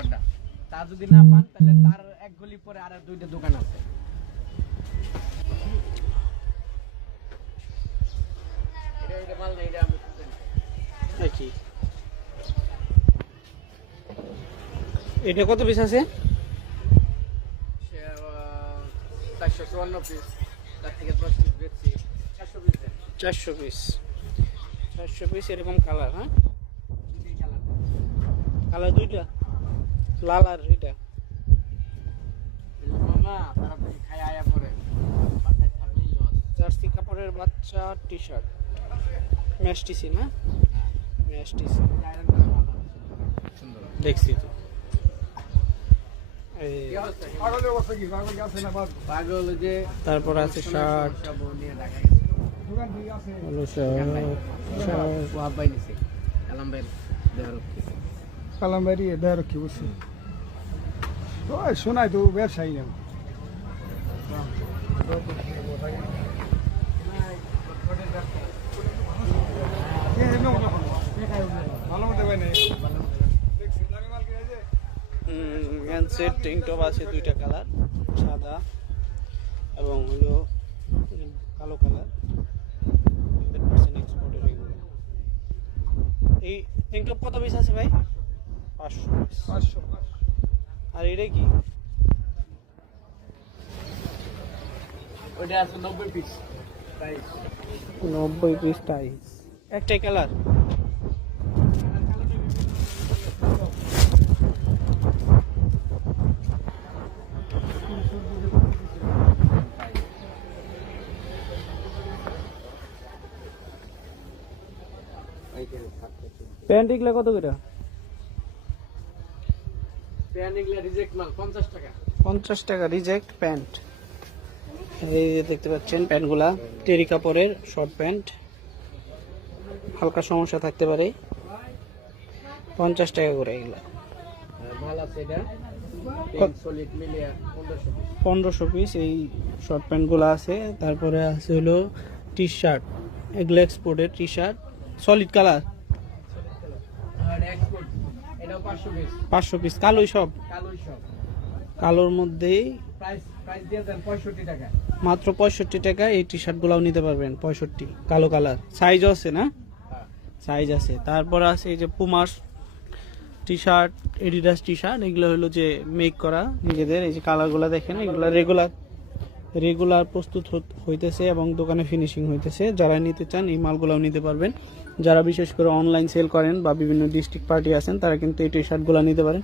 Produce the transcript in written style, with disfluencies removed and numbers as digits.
ঘন্টা। তা যদি না পান তাহলে তার এক গলি পরে আর দুইটা দোকান আছে। এটা মাল নেই, এটা আমি নাকি এটা কত পিস আছে? 454 পিস, তার থেকে 10 পিস বেচছি 400 পিস। 400 পিস, 400 পিস এরকম কালার। হ্যাঁ, কালার দুইটা, লাল আর এটা। মামা তারা খায় আয়া পরে বাসায় থাকলেই লস। জার্সি কাপড়ের বাচ্চা টি শার্ট, ম্যাস্টিসি না? ম্যাস্টিসি দেখছি তো। পাগল যে তারপর আছে শার্ট, নিয়ে রাখা গেছে। হলো শার্ট। ওয়াব ভাই নিছে, কালাম ভাই দেহরক্ষী। কালাম বাড়ি দেয় কি বলছি তো শোনাই তো ব্যবসায়ী না ভালো মতো ভাই নাই সেট ট্যাঙ্ক টপ আছে দুইটা কালার, সাদা এবং হলো কালো কালার। 100% এক্সপোর্টের এগুলো। এই ট্যাঙ্ক টপ কত পিস আছে ভাই? 500 পিস। 500 আর এটা কি? ওইটা আছে 90 পিস প্রাইস। 90 পিস টাইস, একটাই কালার। প্যান্ট এগুলা কত করে? প্যান এগুলা রিজেক্ট মাল 50 টাকা। 50 টাকা রিজেক্ট প্যান্ট। এই যে দেখতে পাচ্ছেন প্যান্টগুলা টেরি কাপড়ের শর্ট প্যান্ট, হালকা সমস্যা থাকতে পারে। 50 টাকা করে এগুলা। মাল আছে এটা সলিড মিলিয়া 1500 পিস এই শর্ট প্যান্টগুলো আছে। তারপরে আছে হলো টি শার্ট, এগুলো এক্সপোর্টের টি শার্ট, সলিড কালার। আর এক্সপোর্ট এটাও 500 পিস। 500 পিস কালোই সব, কালোই সব। কালোর মধ্যেই প্রাইস দিয়ে দেন 65 টাকা। মাত্র 65 টাকা এই টি শার্টগুলোও নিতে পারবেন। 65 কালো কালার, সাইজও আছে না? সাইজ আছে। তারপর আছে এই যে পুমার T shirt, Adidas T shirt, এগুলো হলো যে মেক করা নিজেদের। এই যে কালারগুলো দেখেন, এগুলো রেগুলার প্রস্তুত হইতেছে এবং দোকানে ফিনিশিং হইতেছে। যারা নিতে চান এই মালগুলোও নিতে পারবেন। যারা বিশেষ করে অনলাইন সেল করেন বা বিভিন্ন ডিস্ট্রিক্ট পার্টি আছেন তারা কিন্তু এই টি শার্টগুলো নিতে পারেন।